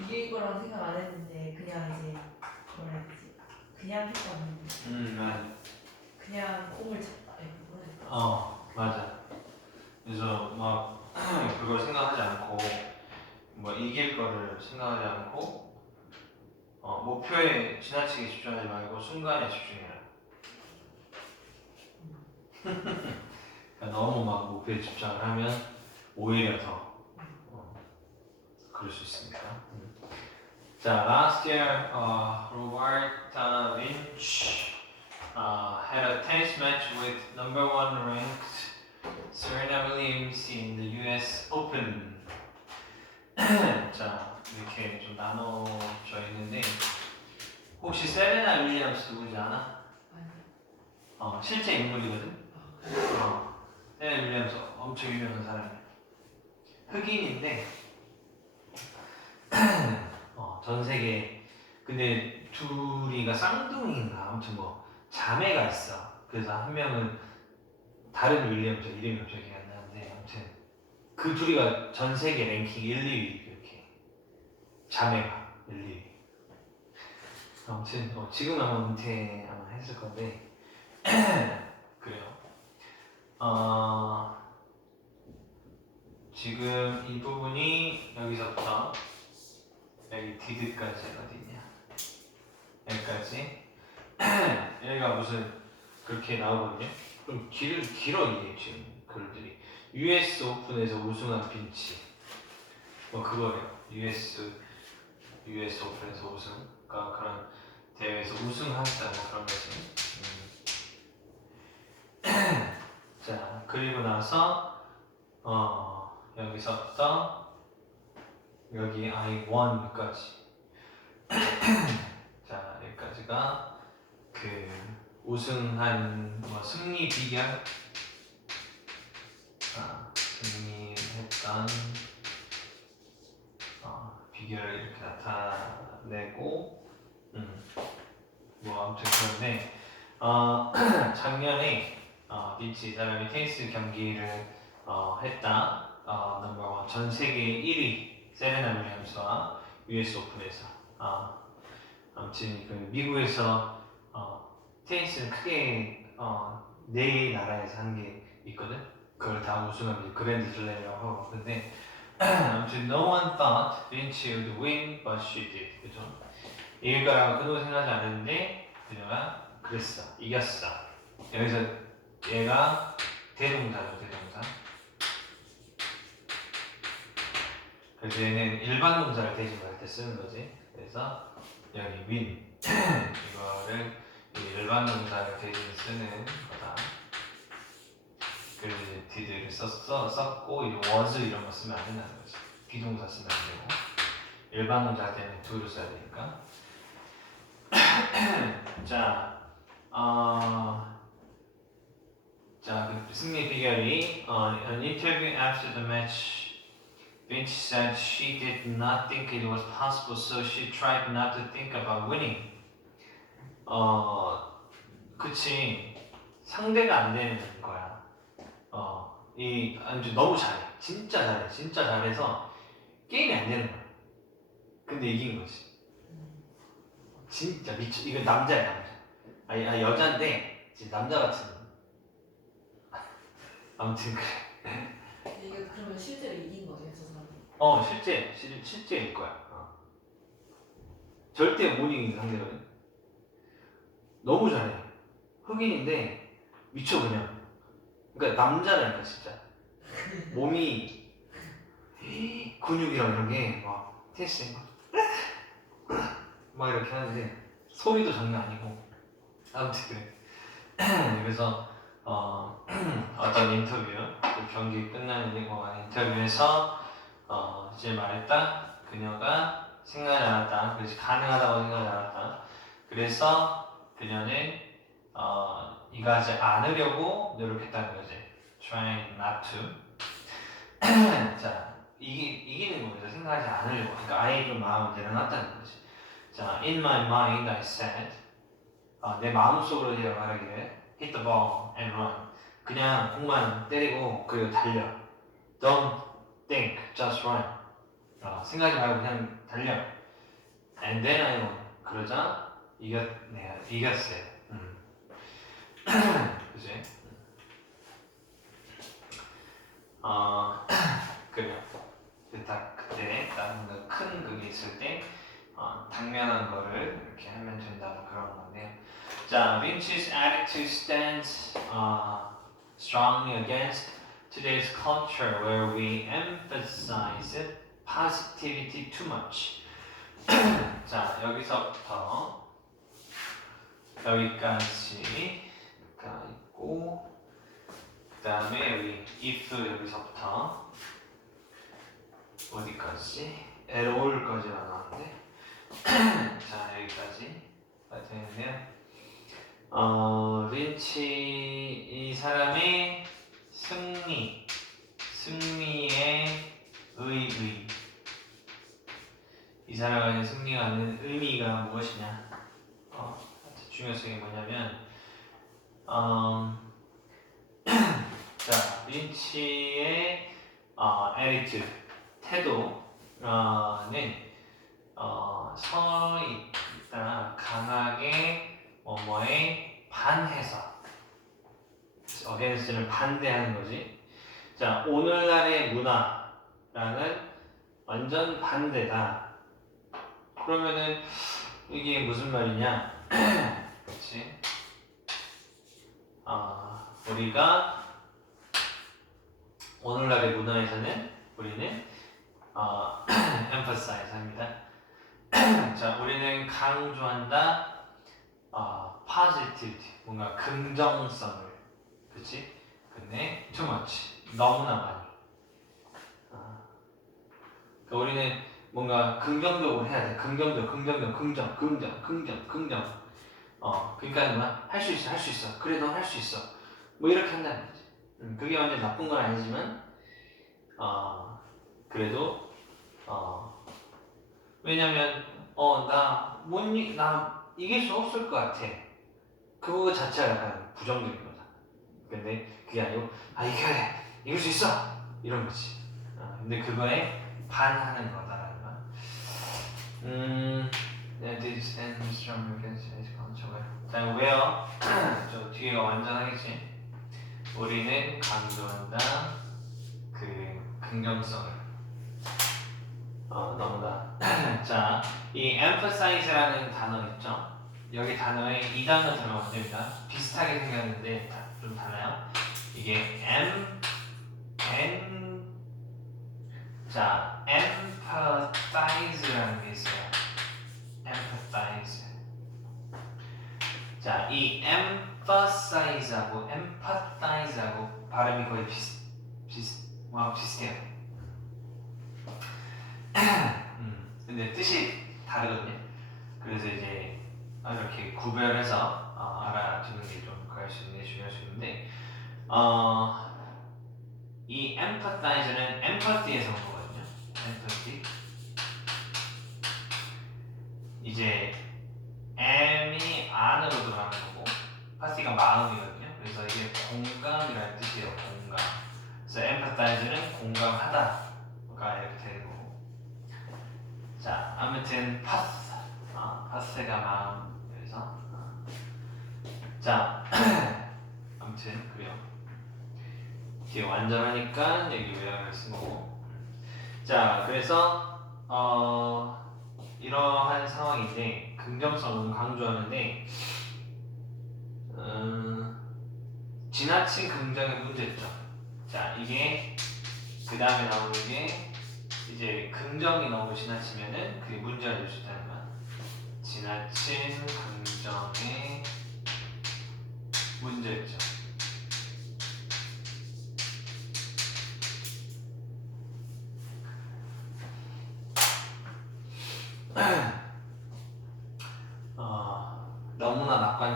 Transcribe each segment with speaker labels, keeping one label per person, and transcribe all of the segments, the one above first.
Speaker 1: 이길 거라고 생각 안 했는데 그냥 이제 뭐라 해야 되지? 그냥 했다는
Speaker 2: 음 맞아.
Speaker 1: 그냥 공을 뭐라 해야 되지?
Speaker 2: 어 맞아. 그래서 막 그걸 생각하지 않고 뭐 이길 거를 생각하지 않고 어, 목표에 지나치게 집중하지 말고 순간에 집중해라. 그러니까 너무 막 목표에 집착을 하면 오히려 더 어, 그럴 수 있습니다. 음. 자, last year, uh, Roberta Lynch uh, had a tennis match with number one ranked Serena Williams in the U.S. Open. 자, 이렇게 좀 나눠져 있는데 혹시 세레나 윌리엄스 누구지 아나? 어, 실제 인물이거든. 어, 세레나 윌리엄스 엄청 유명한 사람이야. 흑인인데 어, 전 세계 근데 둘이가 쌍둥이인가 아무튼 뭐 자매가 있어. 그래서 한 명은 다른 윌리엄스 이름이 갑자기 안 나는데 아무튼 그 둘이가 전 세계 랭킹 1, 2위 이렇게 자매가 1, 2위. 아무튼 어, 지금 아마 은퇴 아마 했을 건데 그래요. 어, 지금 이 부분이 여기서부터 여기 디드까지 어디냐 여기까지 여기가 무슨 그렇게 나오거든요. 좀 길, 길어 이게 지금 글들이 US 오픈에서 우승한 빈치 뭐 그거래요. US US 오픈에서 우승 그러니까 그런 대회에서 우승하셨다는 그런 거지. 음. 자 그리고 나서 어 여기서부터 여기 I won까지. 자 여기까지가 그 우승한 뭐 승리 비결. 아, 승리했던 어, 비결을 이렇게 나타내고 음, 뭐 아무튼 그런데 어, 작년에 어, 비치 이 사람이 테니스 경기를 어, 했다. 어, 넘버원 전 세계 1위 세레나 윌리엄스와 US 오픈에서 아, 아무튼 그 미국에서 어, 테니스는 크게 어, 네 나라에서 한 게 있거든. 그걸 다 우승하면 이제 그랜드 슬램이라고 하고 근데 아무튼 no one thought Vinci would win, but she did. 그죠? 이길 거라고 그도 생각하지 않았는데 그녀가 그랬어. 이겼어. 여기서 얘가 대동사죠, 대동사. 그래서 얘는 일반 동사를 대신할 때 쓰는 거지. 그래서 여기 win 이거를 이 일반 동사를 대신 쓰는 거다. 그래서 이제 did를 썼, 써, 썼고 이 was 이런 거 쓰면 안 된다는 거지. 비동사 쓰면 안 되고 일반 동사 때문에 do를 써야 되니까. 자, 어, 자, 그 승리 비결이 어, an interview after the match. Vinci said she did not think it was possible, so she tried not to think about winning. 어, 그치. 상대가 안 되는 거야. 어, 이, 아주 너무 잘해. 진짜 잘해. 진짜 잘해서 게임이 안 되는 거야. 근데 이긴 거지. 진짜 미쳐. 이거 남자야, 남자. 아니, 아니 여자인데, 진짜 남자 같은. 아무튼 그래.
Speaker 1: 이게 그러면 실제로 이긴?
Speaker 2: 어 실제 실, 실제일 거야. 어. 절대 못 이기는 상대거든. 너무 잘해. 흑인인데 미쳐 그냥. 그러니까 남자라니까 진짜. 몸이 근육이랑 이런 게막 테스에 막, 막 이렇게 하는데 소리도 장난 아니고 아무튼 그래. 그래서 어, 어떤 인터뷰 그 경기 끝나는 거 인터뷰에서 어, 이제 말했다. 그녀가 생각하지 않았다. 그래서 가능하다고 생각하지 않았다. 그래서 그녀는 어, 이거 하지 않으려고 노력했다는 거지. Trying not to. 자, 이기, 이기는 거에서 생각하지 않으려고. 그러니까 아예 좀 마음을 내려놨다는 거지. 자, in my mind I said 아, 내 마음속으로 내가 말하기를 hit the ball and run 그냥 공만 때리고 그리고 달려 don't think just run. 아, 생각하지 말고 그냥 달려. And then I won 그러자 이겼 내가 이겼어요. 음. 그지 어 그래요 딱 그때 다른 큰 그게 있을 때 어, 당면한 거를 이렇게 하면 된다는 그런 건데요. 자, Vinci's attitude stands uh, strongly against today's culture where we emphasize positivity too much. 자, 여기서부터 여기까지가 있고 그 다음에 여기 if 여기서부터 어디까지? L all까지가 나왔는데 자 여기까지가 되는데요 어, 린치 이 사람의 승리 승리의 의의. 이 사람의 승리가 하는 의미가 무엇이냐? 어, 중요성이 뭐냐면 어, 자 린치의 어, attitude 태도는 어, 서 있다. 강하게 뭐뭐에 반해서 어게인스트는 반대하는 거지. 자 오늘날의 문화랑은 완전 반대다. 그러면은 이게 무슨 말이냐? 그렇지? 아 우리가 오늘날의 문화에서는 우리는 어, emphasize 합니다. 자, 우리는 강조한다. 어, positivity, 뭔가 긍정성을, 그렇지? 근데 too much, 너무나 많이. 어, 그러니까 우리는 뭔가 긍정적으로 해야 돼. 긍정적, 긍정적, 긍정, 긍정, 긍정, 긍정. 어, 그러니까 뭐야? 할 수 있어, 할 수 있어. 그래, 너할수 있어. 뭐 이렇게 한다는 거지. 음, 그게 완전 나쁜 건 아니지만, 어, 그래도 어 왜냐면 어나못나 이길 수 없을 것 같아 그거 자체가 약간 부정적인 근데 그게 아니고 아 이겨야 돼 이길 수 있어. 이런 거지. 어, 근데 그거에 반하는 거다라는 거야 음 yeah, this ends from against 저거요 자 왜요? 저 뒤에가 완전하겠지? 우리는 강조한다. 그 긍정성을. 어, 너무나 자, 이 emphasize라는 단어 있죠? 여기 단어에 이 단어 들어가면 됩니다. 비슷하게 생겼는데 다- 좀 달라요. 이게 m, n, 자, empathize라는 게 있어요. empathize. 자, 이 emphasize하고 empathize하고 발음이 거의 비슷, 비슷, 와 비슷해요. 음, 근데 뜻이 다르거든요. 그래서 이제 이렇게 구별해서 어, 알아두는 게 좀 그럴 수 있는 게 중요할 수 있는데 어, 이 empathizer는 empathy에서 온 거거든요. empathy 이제 M이 안으로 들어가는 거고 pathy가 마음이거든요. 그래서 이게 공감이라는 뜻이에요. 공감. 그래서 empathizer는 공감하다가 이렇게 되는 거고. 자, 아무튼 파스, 아, 파스가 마음 그래서 아. 자, 아무튼 그래요. 뒤에 완전하니까 여기 외양을 쓴 거고. 자, 그래서 어 이러한 상황인데 긍정성은 강조하는데 음, 지나친 긍정의 문제점. 자, 이게 그 다음에 나오는 게 이제 긍정이 너무 지나치면은 그게 문제가 될 수 있다는 거야. 지나친 긍정의 문제점.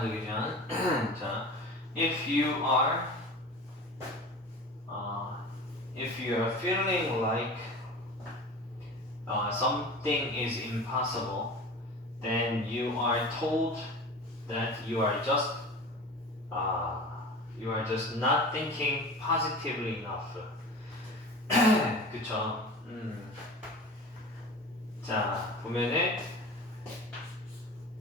Speaker 2: 너무나 낙관적이면 자, if you are uh, if you are feeling like uh, something is impossible, then you are told that you are just uh, you are just not thinking positively enough. 그쵸? 음. 자 보면은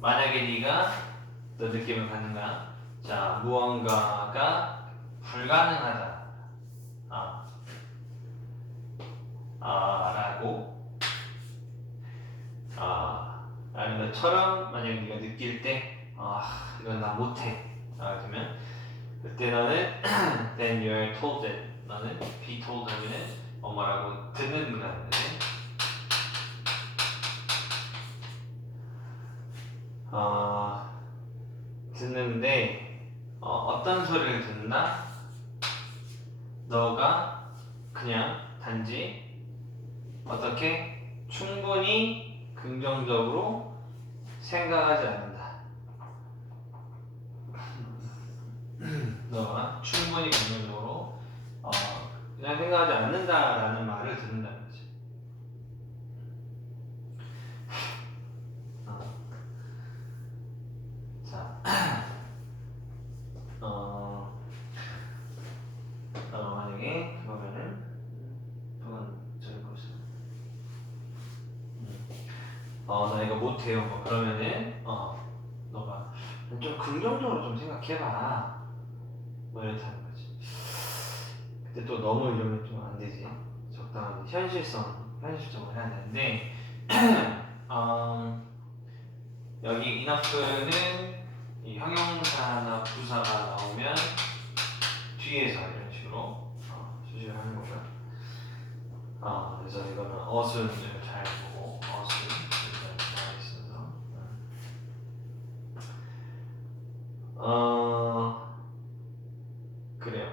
Speaker 2: 만약에 네가 너 느낌을 받는 거야. 자 무언가가 불가능하다. 아, 아 라고 아 라는 것처럼 만약에 네가 느낄 때 아, 이건 나 못해. 아, 그러면 그때 너는 then you're told that 너는 be told 하면은 엄마라고 듣는 거지. 어, 듣는데 어, 어떤 소리를 듣나? 너가 그냥 단지 어떻게 충분히 긍정적으로 생각하지 않는다. 너가 충분히 긍정적으로 어, 그냥 생각하지 않는다라는 말을 듣는다는 거지. 어. 자, 어, 어 만약에 그러면은 그건 저기 보시죠. 음. 어, 나 이거 못해요. 뭐 그러면은 어, 너가 좀 긍정적으로 좀 생각해봐. 뭐 이렇다는 거지. 근데 또 너무 이러면 좀 안 되지. 적당한 현실성, 현실적으로 해야 되는데, 음, 여기 enough는 이 형용사나 부사가 나오면 뒤에서 이런 식으로 어, 수식을 하는 거고요. 어, 그래서 이거는 어순을 잘 보고 어순 일단 나와 있어서 음. 어 그래요.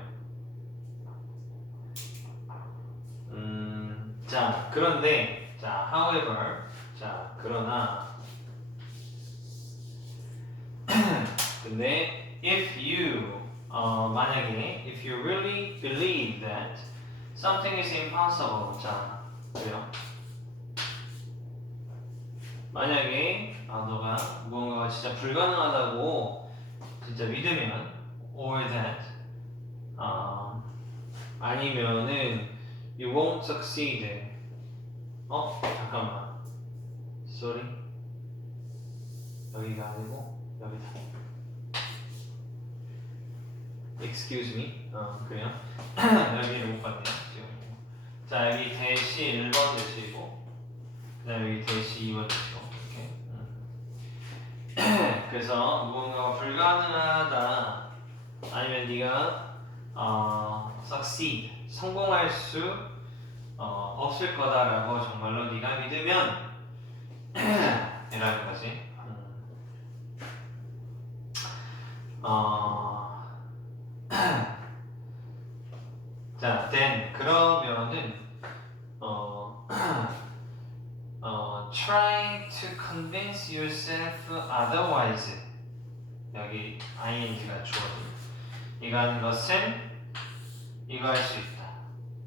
Speaker 2: 음, 자 그런데 자 however 자 그러나 근데 if you 어, 만약에 if you really believe that something is impossible 자 그래요 만약에 아, 너가 무언가가 진짜 불가능하다고 진짜 믿으면 or that 어, 아니면은 you won't succeed. 어? 잠깐만. Sorry. 여기가 아니고 여기다. Excuse me. 어 그래요? 여기를 못 봤네요. 지금. 자 여기 대시 1번 대시고 그 다음 여기 대시 2번 대시고. 이렇게 음. 그래서 무언가가 불가능하다 아니면 네가 어, succeed 성공할 수 어, 없을 거다라고 정말로 네가 믿으면 이라는 거지. 음. 어, 자, then 그러면은 어, 어, try to convince yourself otherwise 여기 ing가 이거 하는 것은 이거 할 수 있다.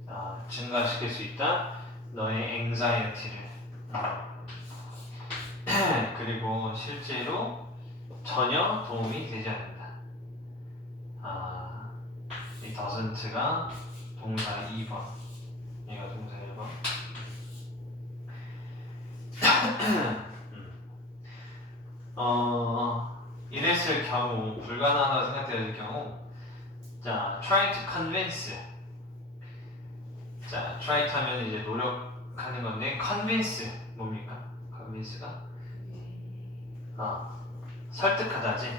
Speaker 2: 자, 증가시킬 수 있다. 너의 anxiety를. 그리고 실제로 전혀 도움이 되지 않는다. 아, 이 doesn't가 동사 2번, 얘가 동사 1번. 어, 이랬을 경우, 불가능하다고 생각될 경우, 자, try to convince. 자, try 하면 이제 노력하는 건데, convince 뭡니까? convince가 아, 설득하다지.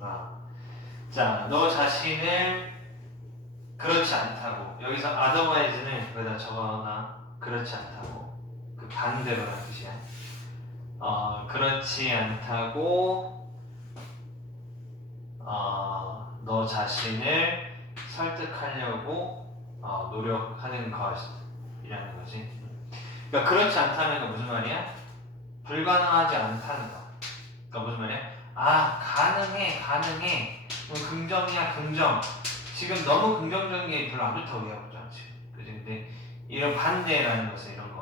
Speaker 2: 아, 자, 너 자신을 그렇지 않다고. 여기서 otherwise는 거기다 적어놔. 그렇지 않다고. 그 반대로라는 뜻이야. 어, 그렇지 않다고. 어, 너 자신을 설득하려고 어, 노력하는 것이라는 거지. 그러니까 그렇지 않다는 건 무슨 말이야? 불가능하지 않다는 거. 그러니까 무슨 말이야? 아 가능해 가능해 뭐 긍정이야 긍정 지금 너무 긍정적인 게 별로 안 좋다고 얘기하고 지금 그지 근데 이런 반대라는 것은 이런 거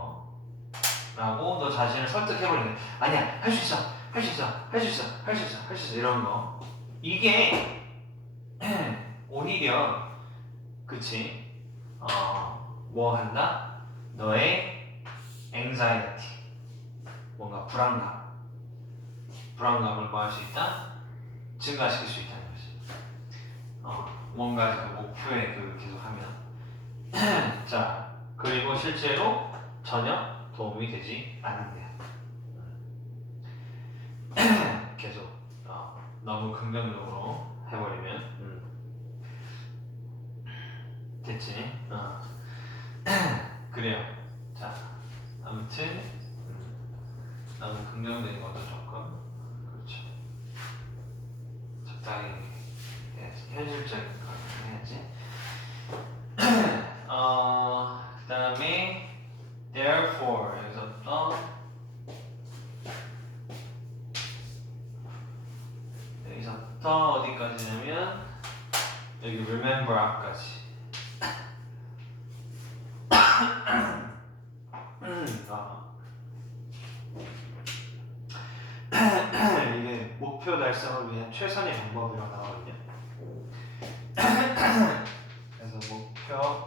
Speaker 2: 라고 너 자신을 설득해버리는 아니야 할 수 있어 할 수 있어 할 수 있어 할 수 있어 할 수 있어 이런 거. 이게 오히려 그치? 어뭐 한다? 너의 anxiety. 뭔가 불안감. 불안감을 뭐 할 수 있다? 증가시킬 수 있다는 거지. 어 뭔가 그 목표에 그 계속하면. 자 그리고 실제로 전혀 도움이 되지 않는데요. 계속 어, 너무 긍정적으로 해버리면 음. 됐지? 어. 그래요. 자 아무튼 음, 너무 긍정적인 것도 조금 그렇죠. 적당히 해야지. 현실적인 걸 해야지. 어 그다음에 Therefore 여기서부터 여기서부터 어디까지냐면 여기 remember 앞까지 음, 아. 이게 목표 달성을 위한 최선의 방법이라고 나오거든요 그래서 목표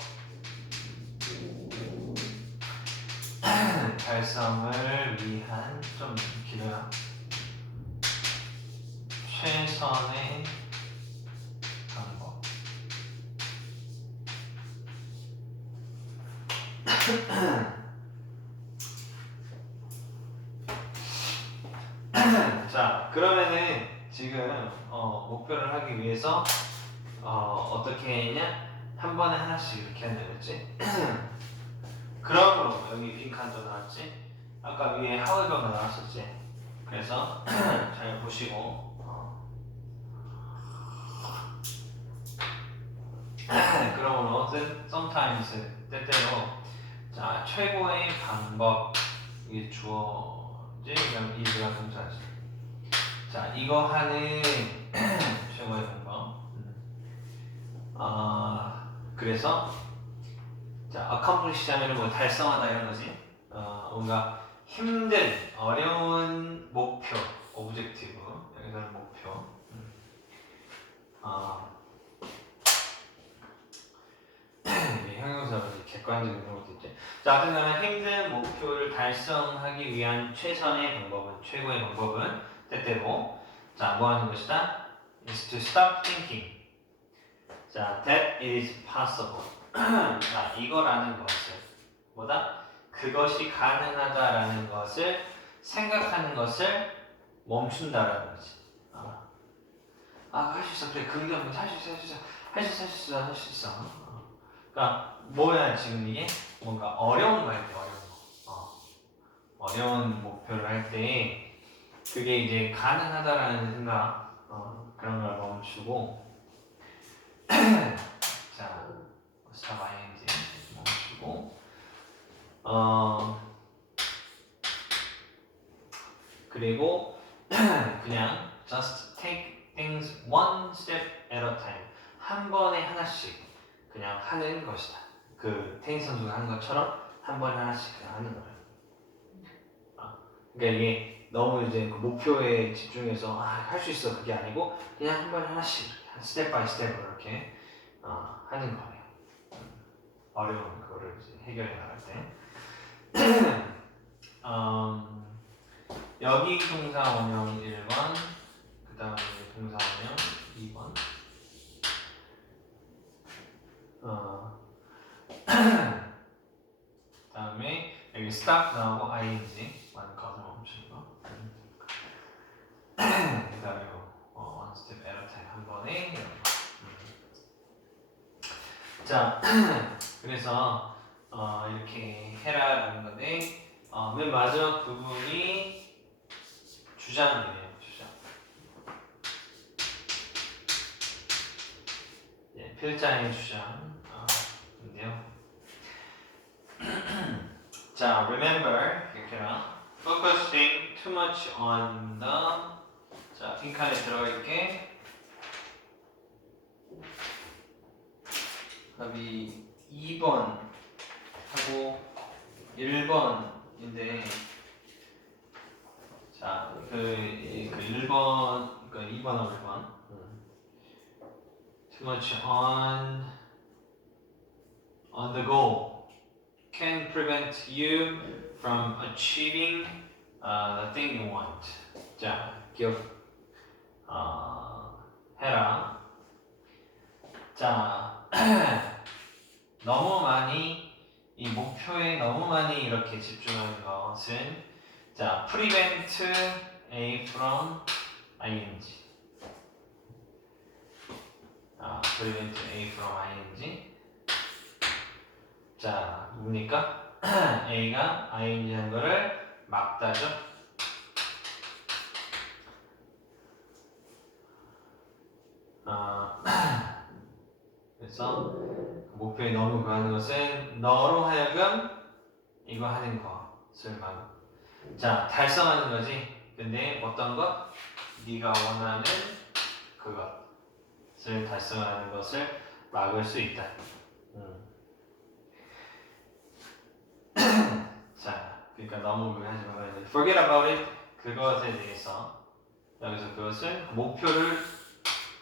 Speaker 2: 달성을 위한 좀 길어요. 최선의 방법. 자, 그러면은 어, 목표를 하기 위해서 어, 어떻게 했냐? 한 번에 하나씩 이렇게 하는 거지. 그러므로 여기 빈칸도 나왔지. 아까 위에 하울버가 나왔었지. 그래서 잘 보시고. 어. 그러므로 sometimes 때때로 자 최고의 방법 이게 주어지 그다음 이 들어간 동사지. 자 이거 하는 최고의 방법. 음. 아 그래서 자, accomplish 하면은 뭐 달성하다 이런 거지. 어, 뭔가 힘든, 어려운 목표, objective. 여기서는 목표. 음. 어, 이게 형용사로 객관적인 그런 것도 있지. 자, 간에 힘든 목표를 달성하기 위한 최선의 방법은, 최고의 방법은 때때로 자, 뭐 하는 것이다? is to stop thinking. 자, that is possible. 자, 이거라는 것을 뭐다? 그것이 가능하다라는 것을 생각하는 것을 멈춘다라는 거지. 아, 아, 할 수 있어. 그래, 긍정, 할수 있어, 할 수 있어, 할 수 있어, 할 수 있어, 할 수 있어. 어. 그러니까 뭐야 지금 이게 뭔가 어려운 거 할 때 어려운 거. 어. 어려운 목표를 할때 그게 이제 가능하다라는 생각 어, 그런 걸 멈추고 자. 스탑 ing 멈추고 어 그리고 그냥 just take things one step at a time 한 번에 하나씩 그냥 하는 것이다. 그 테니스 선수가 하는 것처럼 한 번에 하나씩 그냥 하는 거예요. 아, 그러니까 이게 너무 이제 그 목표에 집중해서 아, 할 수 있어 그게 아니고 그냥 한 번에 하나씩 스텝 바이 스텝으로 이렇게 어, 하는 거예요. 어려운 그거를 해결해 나갈 때. 음, 여기 동사 원형 1번, 그 다음에 동사 원형 2번. 어, 다음에 여기 stop 나오고 ing 완 가서 멈추는 거. 그 다음에 어, one step at a time 한 번에. 음. 자. 그래서 어, 이렇게 해라라는 건데 어, 맨 마지막 부분이 주장이에요. 주장. 예, 필자의 주장인데요. 자, remember 이렇게나 focusing too much on the 자, 빈칸에 들어가 있게 답이 2번 하고 1번 2번인데 자, 그, 그 1번, 그 2번하고 1번. Too much on on the goal can prevent you from achieving uh, the thing you want. 자, 기억 어, 해라. 자, 너무 많이 이 목표에 너무 많이 이렇게 집중하는 것은 자, prevent A from ing. 아, prevent A from ing. 자, 뭡니까? A가 ing 한 거를 막다죠. 아, 그래서 목표에 너무 가는 것은 너로 하여금 이거 하는 것을 막 자, 달성하는 거지. 근데 어떤 것? 네가 원하는 그것을 달성하는 것을 막을 수 있다. 음. 자, 그러니까 너무 그거 하지 말아야 돼. Forget about it. 그것에 대해서 여기서 그것을 목표를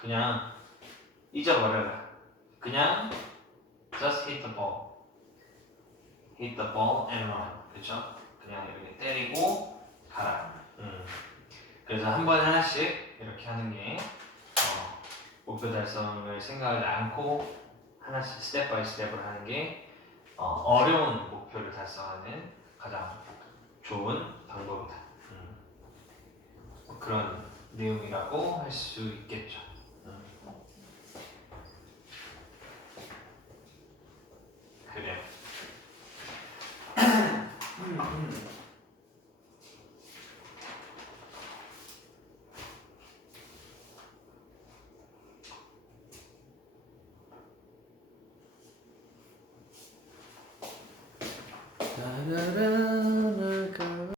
Speaker 2: 그냥 잊어버려라. 그냥 just hit the ball. hit the ball and run. 그렇죠? 그냥 이렇게 때리고 가라. 음. 그래서 한 번에 하나씩 이렇게 하는 게 어, 목표 달성을 생각하지 않고 하나씩 스텝 바이 스텝을 하는 게 어, 려운 목표를 달성하는 가장 좋은 방법이다. 음. 뭐 그런 내용이라고 할 수 있겠죠. 그래